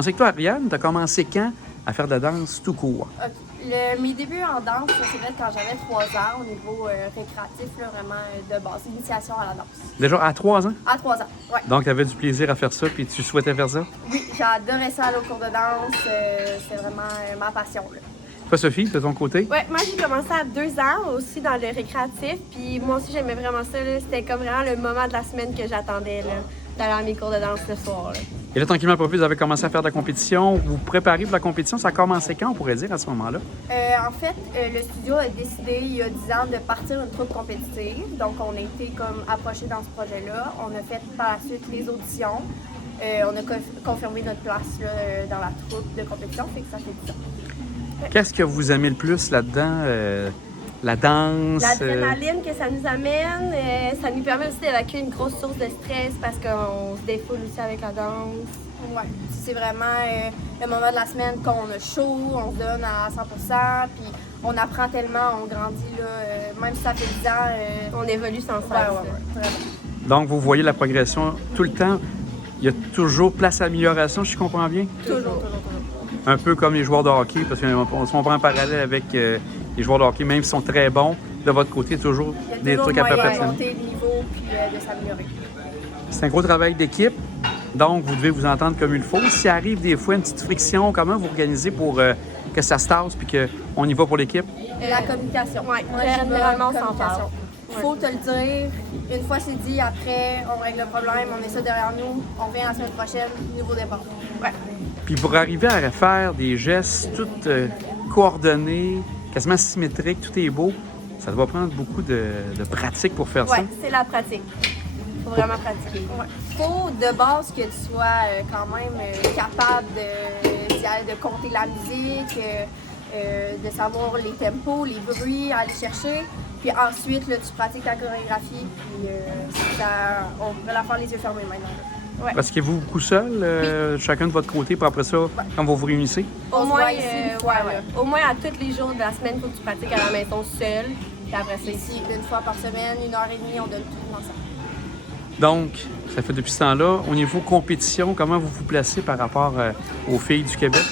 On sait que toi, Ariane, tu as commencé quand à faire de la danse tout court? OK. Mes débuts en danse, ça s'est fait quand j'avais 3 ans, au niveau récréatif, là, vraiment de base, initiation à la danse. Déjà à 3 ans? À 3 ans, oui. Donc, tu avais du plaisir à faire ça, puis tu souhaitais faire ça? Oui, j'adorais ça aller au cours de danse, c'est vraiment ma passion, là. Toi, Sophie, de ton côté? Ouais, moi j'ai commencé à 2 ans aussi dans le récréatif, puis moi aussi j'aimais vraiment ça, là. C'était comme vraiment le moment de la semaine que j'attendais, là, d'aller à mes cours de danse le soir, là. Et là, tranquillement, pas plus, vous avez commencé à faire de la compétition. Vous vous préparez pour la compétition. Ça a commencé quand, on pourrait dire, à ce moment-là? En fait, le studio a décidé il y a 10 ans de partir une troupe compétitive. Donc, on a été comme approchés dans ce projet-là. On a fait par la suite les auditions. On a confirmé notre place là, dans la troupe de compétition, fait que ça fait 10 ans. Qu'est-ce que vous aimez le plus là-dedans? La danse? L'adrénaline que ça nous amène, ça nous permet aussi d'évacuer une grosse source de stress parce qu'on se défoule aussi avec la danse. Ouais, c'est vraiment le moment de la semaine qu'on a chaud, on se donne à 100%, puis on apprend tellement, on grandit, là, même si ça fait 10 ans. On évolue sans cesse. Vraiment. Donc, vous voyez la progression tout le temps. Il y a toujours place à amélioration, si je comprends bien? Toujours. Un peu comme les joueurs de hockey, parce qu'on se prend en parallèle avec les joueurs de hockey, même s'ils sont très bons, de votre côté, toujours des trucs à moyen perfectionner. de monter le niveau puis de s'améliorer. C'est un gros travail d'équipe, donc vous devez vous entendre comme il faut. S'il arrive des fois une petite friction, comment vous organisez pour que ça se tasse puis qu'on y va pour l'équipe? La communication. Ouais, Moi, généralement, on s'en communication. parle. Faut te le dire. Une fois c'est dit, après, on règle le problème, on met ça derrière nous, on revient la semaine prochaine, nouveau départ. Ouais. Puis pour arriver à faire des gestes tout coordonnés, quasiment symétriques, tout est beau, ça doit prendre beaucoup de pratique pour faire ça. Ouais, c'est la pratique. Faut vraiment pratiquer. Ouais. Faut de base que tu sois quand même capable de compter la musique, de savoir les tempos, les bruits à aller chercher. Puis ensuite, là, tu pratiques ta chorégraphie, puis on pourrait la faire les yeux fermés maintenant. Ouais. Parce que vous beaucoup seul, chacun de votre côté, puis après ça, quand vous vous réunissez? On Au se moins, voit ici une fois, là. Au moins à tous les jours de la semaine, il faut que tu pratiques à la maison seul. Puis après ça, Ici, une fois par semaine, 1h30, on donne tout ensemble. Donc, ça fait depuis ce temps-là. Au niveau compétition, comment vous vous placez par rapport aux filles du Québec?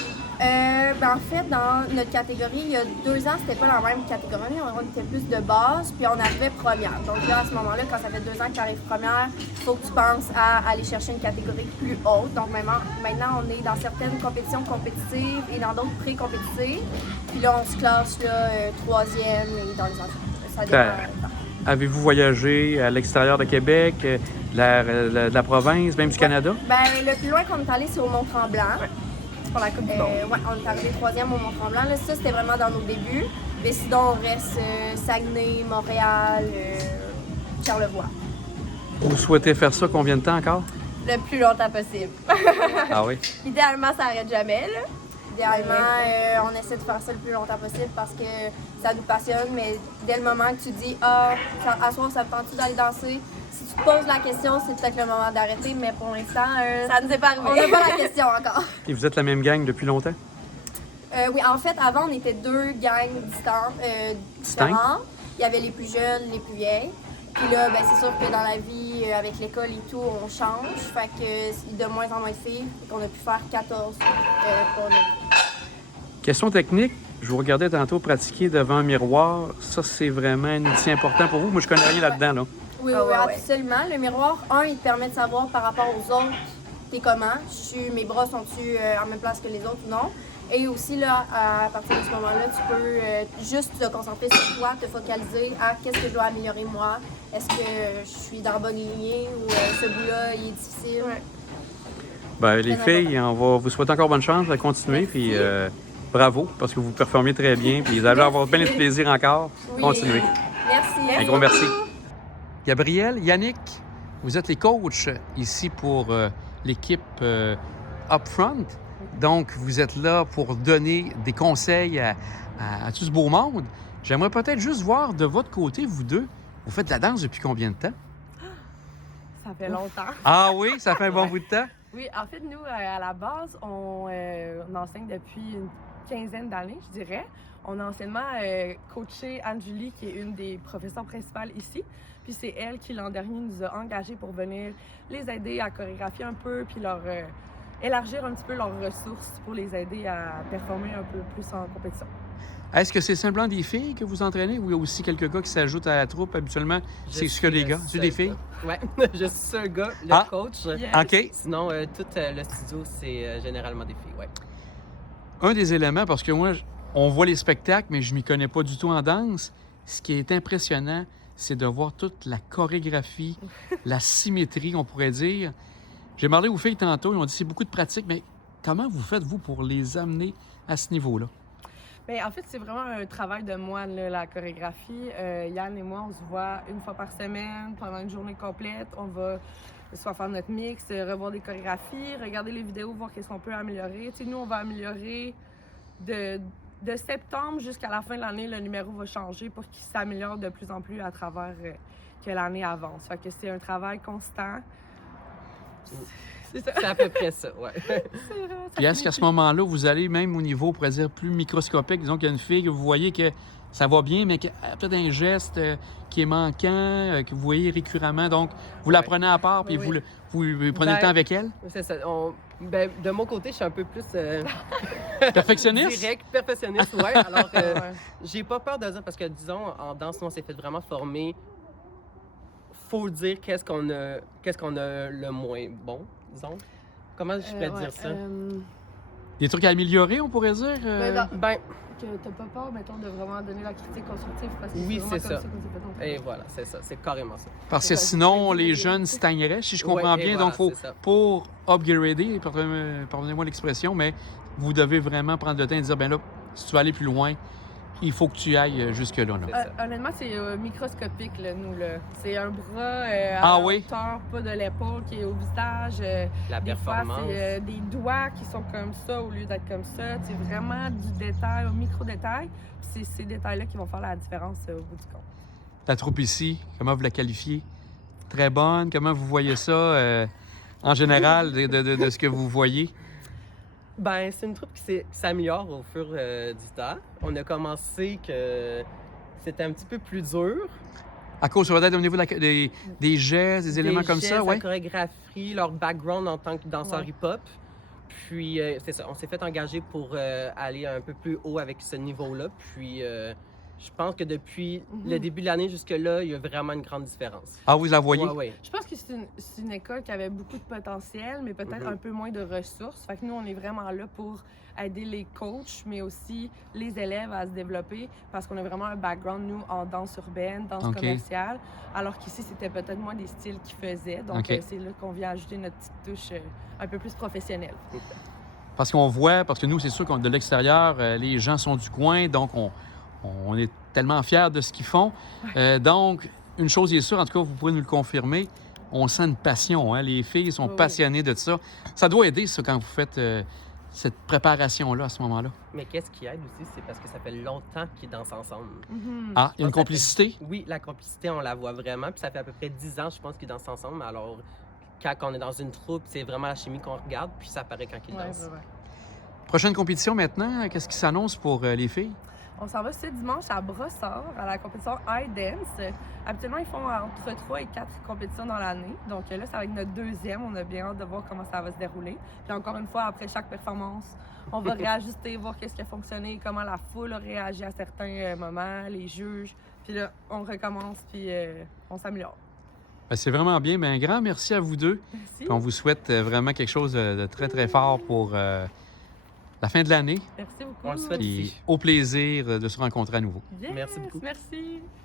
En fait, dans notre catégorie, il y a 2 ans, c'était pas la même catégorie. On était plus de base, puis on arrivait première. Donc là, à ce moment-là, quand ça fait 2 ans que tu arrives première, il faut que tu penses à aller chercher une catégorie plus haute. Donc maintenant, on est dans certaines compétitions compétitives et dans d'autres pré-compétitives. Puis là, on se classe là, 3e et dans les autres. Ça dépend. Avez-vous voyagé à l'extérieur de Québec, de la province, même du Canada? Le plus loin qu'on est allé, c'est au Mont-Tremblant. pour la Coupe du Monde. Ouais, on est arrivé 3e au Mont-Tremblant. Là, ça, c'était vraiment dans nos débuts. Mais sinon, on reste Saguenay, Montréal, Charlevoix. Vous souhaitez faire ça combien de temps encore? Le plus longtemps possible. Ah oui? Idéalement, ça n'arrête jamais, là. Idéalement, on essaie de faire ça le plus longtemps possible parce que ça nous passionne, mais dès le moment que tu dis « Ah, à soir, ça te tente-tu d'aller danser? » Si tu te poses la question, c'est peut-être le moment d'arrêter, mais pour l'instant, Ça nous est pas arrivé. on n'a pas la question encore. Et vous êtes la même gang depuis longtemps? Oui, en fait, avant, on était 2 gangs différents. Il y avait les plus jeunes, les plus vieilles. Puis là, c'est sûr que dans la vie, avec l'école et tout, on change. Fait que de moins en moins de filles, qu'on a pu faire 14 pour nous. Question technique. Je vous regardais tantôt pratiquer devant un miroir. Ça, c'est vraiment un outil important pour vous. Moi, je connais rien là-dedans, là. Oui, absolument. Le miroir, il te permet de savoir par rapport aux autres, t'es comment. Mes bras sont-ils en même place que les autres ou non? Et aussi, là, à partir de ce moment-là, tu peux juste te concentrer sur toi, te focaliser à qu'est-ce que je dois améliorer moi. Est-ce que je suis dans la bonne lignée ou ce bout-là, il est difficile? Ouais. Les filles, on va vous souhaiter encore bonne chance de continuer. Puis bravo, parce que vous performez très bien. Puis vous allez avoir bien de plaisir encore. Oui. Continuez. Merci. Un gros merci. Gabriel, Yannick, vous êtes les coachs ici pour l'équipe Upfront. Donc, vous êtes là pour donner des conseils à tout ce beau monde. J'aimerais peut-être juste voir de votre côté, vous deux, vous faites de la danse depuis combien de temps? Ça fait longtemps. Ah oui, ça fait un bon bout de temps? Oui, en fait, nous, à la base, on enseigne depuis une quinzaine d'années, je dirais. On a anciennement coaché Anne-Julie, qui est une des professeurs principales ici. Puis c'est elle qui, l'an dernier, nous a engagés pour venir les aider à chorégraphier un peu, puis leur élargir un petit peu leurs ressources pour les aider à performer un peu plus en compétition. Est-ce que c'est simplement des filles que vous entraînez ou il y a aussi quelques gars qui s'ajoutent à la troupe habituellement? C'est ce que des gars? C'est des filles? Oui, je suis seul gars, le Ah. coach. Yes. OK. Sinon, tout le studio, c'est généralement des filles, ouais. Un des éléments, parce que moi, on voit les spectacles, mais je ne m'y connais pas du tout en danse. Ce qui est impressionnant, c'est de voir toute la chorégraphie, la symétrie, on pourrait dire. J'ai parlé aux filles tantôt, ils ont dit c'est beaucoup de pratique, mais comment vous faites, vous, pour les amener à ce niveau-là? Bien, en fait, c'est vraiment un travail de moine, là, la chorégraphie. Yann et moi, on se voit une fois par semaine pendant une journée complète. On va soit faire notre mix, revoir des chorégraphies, regarder les vidéos, voir qu'est-ce qu'on peut améliorer. Tu sais, nous, on va améliorer de septembre jusqu'à la fin de l'année. Le numéro va changer pour qu'il s'améliore de plus en plus à travers que l'année avance. Fait que c'est un travail constant. C'est ça. C'est à peu près ça, ouais. Puis est-ce qu'à ce moment-là, vous allez même au niveau, on pourrait dire, plus microscopique? Disons qu'il y a une fille que vous voyez que ça va bien, mais qu'elle a peut-être un geste qui est manquant, que vous voyez récurremment. Donc, vous la Ouais. prenez à part, puis Oui. vous prenez le Ben, temps avec elle? C'est ça. De mon côté, je suis un peu plus Perfectionniste? direct, perfectionniste, ouais. Alors, Ouais. j'ai pas peur de dire, parce que, disons, en danse, nous, on s'est fait vraiment former. Faut dire qu'est-ce qu'on a le moins bon, disons. Comment je pourrais Ouais, dire ça? Des trucs à améliorer, on pourrait dire? Ben, Que t'as pas peur, mettons, de vraiment donner la critique constructive parce que Oui, vraiment c'est comme ça. qu'on s'est fait entendre. et voilà, c'est ça. C'est carrément ça. Parce que c'est sinon, ça. les jeunes stagneraient, si je comprends Ouais, et bien. voilà, Donc, faut, c'est ça. pour upgrader, pardonnez-moi l'expression, mais vous devez vraiment prendre le temps et dire, ben là, si tu veux aller plus loin, il faut que tu ailles jusque-là. là. C'est ça. Honnêtement, c'est microscopique, là, nous. Là. C'est un bras Ah à oui? hauteur, pas de l'épaule, qui est au visage. La Des fois, performance. c'est des doigts qui sont comme ça au lieu d'être comme ça. C'est vraiment du détail, au micro-détail. Puis c'est ces détails-là qui vont faire la différence au bout du compte. La troupe ici, comment vous la qualifiez? Très bonne? Comment vous voyez ça en général de ce que vous voyez? Ben, c'est une troupe qui s'améliore au fur du temps. On a commencé que c'était un petit peu plus dur. À cause peut-être au niveau des gestes, des éléments comme ça, oui. oui? La chorégraphie, leur background en tant que danseur Ouais. hip-hop. Puis, c'est ça, on s'est fait engager pour aller un peu plus haut avec ce niveau-là. Puis, je pense que depuis le début de l'année jusque-là, il y a vraiment une grande différence. Ah, vous la voyez? Ouais, ouais. Je pense que c'est une école qui avait beaucoup de potentiel, mais peut-être Mhm. un peu moins de ressources. Fait que nous, on est vraiment là pour aider les coachs, mais aussi les élèves à se développer parce qu'on a vraiment un background, nous, en danse urbaine, danse OK. commerciale, alors qu'ici, c'était peut-être moins des styles qu'ils faisaient. Donc, OK. c'est là qu'on vient ajouter notre petite touche un peu plus professionnelle. Parce qu'on voit, parce que nous, c'est sûr qu'on de l'extérieur, les gens sont du coin, donc on est tellement fiers de ce qu'ils font. Donc, une chose est sûre, en tout cas, vous pouvez nous le confirmer, on sent une passion. Hein? Les filles sont Oui. passionnées de ça. Ça doit aider, ça, quand vous faites cette préparation-là, à ce moment-là. Mais qu'est-ce qui aide aussi, c'est parce que ça fait longtemps qu'ils dansent ensemble. Mhm. Ah, il y a une Je pense que ça fait- complicité? Oui, la complicité, on la voit vraiment. Puis ça fait à peu près 10 ans, je pense, qu'ils dansent ensemble. Alors, quand on est dans une troupe, c'est vraiment la chimie qu'on regarde, puis ça paraît quand ils Ouais, dansent. ouais, ouais. Prochaine compétition maintenant, qu'est-ce qui s'annonce pour les filles? On s'en va ce dimanche à Brossard, à la compétition High Dance. Habituellement, ils font entre 3 et 4 compétitions dans l'année. Donc là, ça va être notre deuxième. On a bien hâte de voir comment ça va se dérouler. Puis encore une fois, après chaque performance, on va réajuster, voir qu'est-ce qui a fonctionné, comment la foule a réagi à certains moments, les juges. Puis là, on recommence, puis on s'améliore. Ben, c'est vraiment bien. Ben, un grand merci à vous deux. Merci. Puis on vous souhaite vraiment quelque chose de très, très fort pour la fin de l'année. Merci beaucoup. On le souhaite. Puis Merci. au plaisir de se rencontrer à nouveau. Yes, Merci beaucoup. Merci.